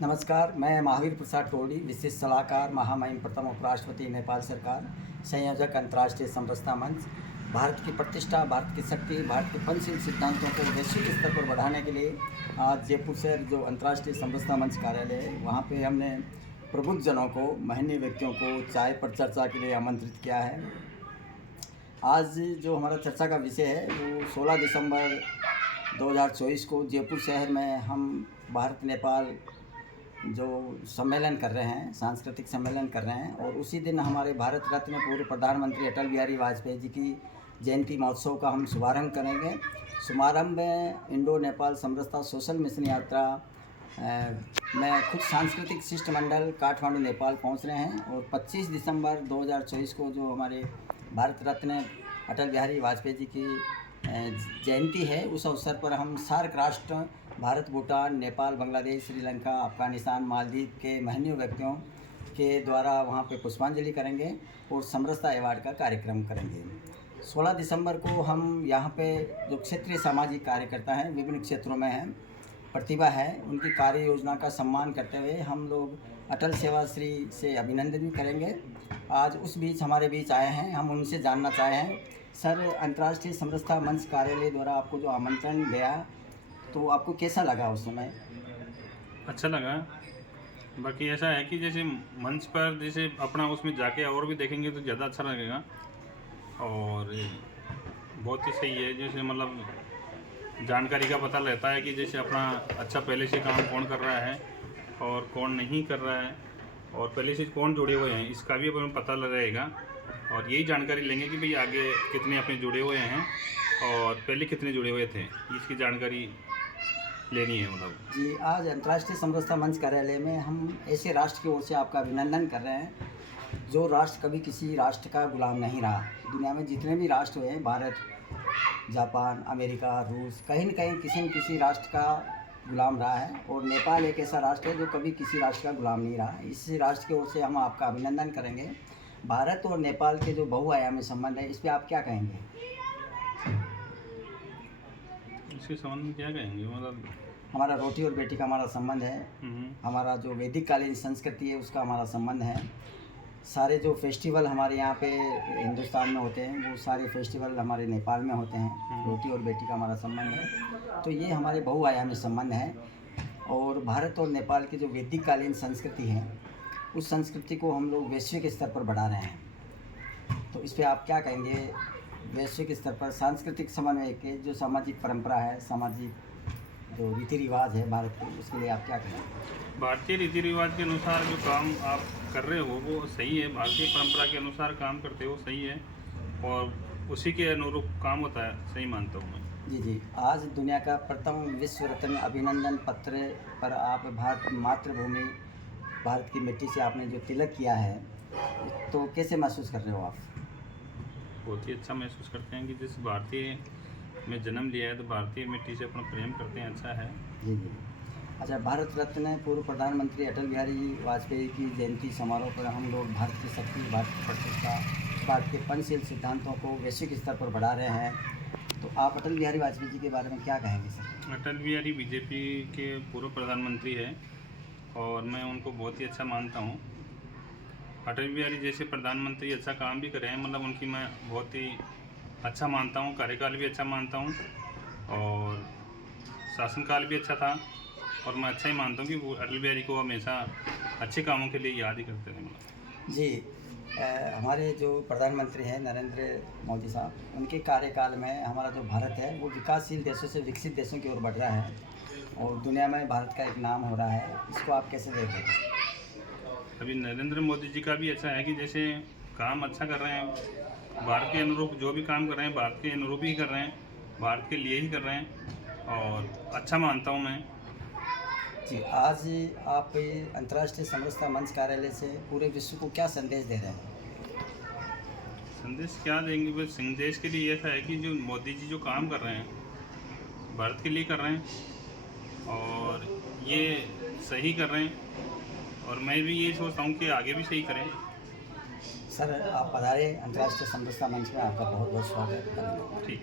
नमस्कार, मैं महावीर प्रसाद टोडी, विशेष सलाहकार, महामहिम प्रथम उपराष्ट्रपति, नेपाल सरकार, संयोजक अंतर्राष्ट्रीय समरसता मंच। भारत की प्रतिष्ठा, भारत की शक्ति, भारत के पंचशील सिद्धांतों को वैश्विक स्तर पर बढ़ाने के लिए आज जयपुर शहर जो अंतर्राष्ट्रीय समरसता मंच कार्यालय है, वहाँ पे हमने प्रबुद्ध जनों को, महनीय व्यक्तियों को चाय पर चर्चा के लिए आमंत्रित किया है। आज जो हमारा चर्चा का विषय है वो 16 दिसंबर 2024 को जयपुर शहर में हम भारत नेपाल जो सम्मेलन कर रहे हैं, सांस्कृतिक सम्मेलन कर रहे हैं, और उसी दिन हमारे भारत रत्न पूर्व प्रधानमंत्री अटल बिहारी वाजपेयी जी की जयंती महोत्सव का हम शुभारंभ करेंगे। शुभारंभ में इंडो नेपाल समरसता सोशल मिशन यात्रा में खुद सांस्कृतिक शिष्टमंडल काठमांडू नेपाल पहुंच रहे हैं, और 25 दिसंबर 2024 को जो हमारे भारत रत्न अटल बिहारी वाजपेयी जी की जयंती है, उस अवसर पर हम सार्क राष्ट्र भारत, भूटान, नेपाल, बांग्लादेश, श्रीलंका, अफगानिस्तान, मालदीव के महनीय व्यक्तियों के द्वारा वहाँ पे पुष्पांजलि करेंगे और समरसता अवार्ड का कार्यक्रम करेंगे। 16 दिसंबर को हम यहाँ पे जो क्षेत्रीय सामाजिक कार्यकर्ता हैं, विभिन्न क्षेत्रों में हैं, प्रतिभा है, उनकी कार्य योजना का सम्मान करते हुए हम लोग अटल सेवा श्री से अभिनंदन भी करेंगे। आज उस बीच हमारे बीच आए हैं, हम उनसे जानना चाहे हैं, सर, अंतर्राष्ट्रीय समरसता मंच कार्यालय द्वारा आपको जो आमंत्रण गया तो आपको कैसा लगा उस समय? अच्छा लगा। बाकी ऐसा है कि जैसे मंच पर जैसे अपना उसमें जाके और भी देखेंगे तो ज़्यादा अच्छा लगेगा, और बहुत ही सही है। जैसे मतलब जानकारी का पता रहता है कि जैसे अपना अच्छा पहले से काम कौन कर रहा है और कौन नहीं कर रहा है, और पहले से कौन जुड़े हुए हैं, इसका भी हमें पता रहेगा। और यही जानकारी लेंगे कि भाई आगे कितने अपने जुड़े हुए हैं और पहले कितने जुड़े हुए थे, इसकी जानकारी लेनी है। मतलब जी, आज अंतर्राष्ट्रीय समरसता मंच कार्यालय में हम ऐसे राष्ट्र की ओर से आपका अभिनंदन कर रहे हैं जो राष्ट्र कभी किसी राष्ट्र का गुलाम नहीं रहा। दुनिया में जितने भी राष्ट्र हुए हैं, भारत, जापान, अमेरिका, रूस, कहीं न कहीं किसी न किसी राष्ट्र का गुलाम रहा है, और नेपाल एक ऐसा राष्ट्र है जो कभी किसी राष्ट्र का गुलाम नहीं रहा। इस राष्ट्र की ओर से हम आपका अभिनंदन करेंगे। भारत और नेपाल के जो बहुआयामी संबंध है, इस पर आप क्या कहेंगे? इसके संबंध में क्या कहेंगे? मतलब हमारा रोटी और बेटी का हमारा संबंध है, हमारा जो वैदिक कालीन संस्कृति है उसका हमारा संबंध है। सारे जो फेस्टिवल हमारे यहाँ पे हिंदुस्तान में होते हैं वो सारे फेस्टिवल हमारे नेपाल में होते हैं। रोटी और बेटी का हमारा संबंध है, तो ये हमारे बहुआयामी संबंध है। और भारत और नेपाल की जो वैदिक कालीन संस्कृति है, उस संस्कृति को हम लोग वैश्विक स्तर पर बढ़ा रहे हैं। तो इस पर आप क्या कहेंगे? वैश्विक स्तर पर सांस्कृतिक समन्वय के जो सामाजिक परंपरा है, सामाजिक जो रीति रिवाज है भारत के, उसके लिए आप क्या कहेंगे? भारतीय रीति रिवाज के अनुसार जो काम आप कर रहे हो वो सही है, भारतीय परंपरा के अनुसार काम करते हो सही है, और उसी के अनुरूप काम होता है, सही मानता हूँ मैं। जी, आज दुनिया का प्रथम विश्व रत्न अभिनंदन पत्र पर आप भारत मातृभूमि, भारत की मिट्टी से आपने जो तिलक किया है, तो कैसे महसूस कर रहे हो आप? बहुत ही अच्छा महसूस करते हैं कि जिस भारतीय में जन्म लिया है तो भारतीय मिट्टी से अपना प्रेम करते हैं, अच्छा है। जी। अच्छा, भारत रत्न पूर्व प्रधानमंत्री अटल बिहारी वाजपेयी की जयंती समारोह पर हम लोग भारत की शक्ति, भारत की प्रतिष्ठा, भारत के पंचशील सिद्धांतों को वैश्विक स्तर पर बढ़ा रहे हैं, तो आप अटल बिहारी वाजपेयी जी के बारे में क्या कहेंगे सर? अटल बिहारी बीजेपी के पूर्व प्रधानमंत्री है और मैं उनको बहुत ही अच्छा मानता हूँ। अटल बिहारी जैसे प्रधानमंत्री अच्छा काम भी करे हैं, मतलब उनकी मैं बहुत ही अच्छा मानता हूँ, कार्यकाल भी अच्छा मानता हूँ और शासनकाल भी अच्छा था, और मैं अच्छा ही मानता हूँ कि वो अटल बिहारी को हमेशा अच्छे कामों के लिए याद ही करते थे। जी, हमारे जो प्रधानमंत्री हैं नरेंद्र मोदी साहब, उनके कार्यकाल में हमारा जो भारत है वो विकासशील देशों से विकसित देशों की ओर बढ़ रहा है, और दुनिया में भारत का एक नाम हो रहा है। इसको आप कैसे देख रहे हैं? अभी नरेंद्र मोदी जी का भी अच्छा है कि जैसे काम अच्छा कर रहे हैं, भारत के अनुरूप जो भी काम कर रहे हैं भारत के अनुरूप ही कर रहे हैं, भारत के लिए ही कर रहे हैं, और अच्छा मानता हूँ मैं। जी, आज आप अंतर्राष्ट्रीय समरसता मंच कार्यालय से पूरे विश्व को क्या संदेश दे रहे हैं? संदेश क्या देंगे? बस संदेश के लिए ऐसा है कि जो मोदी जी जो काम कर रहे हैं भारत के लिए कर रहे हैं और ये सही कर रहे हैं, और मैं भी ये सोचता हूँ कि आगे भी सही करें। सर, आप पधारे अंतर्राष्ट्रीय समरसता मंच में, आपका बहुत बहुत स्वागत है। ठीक।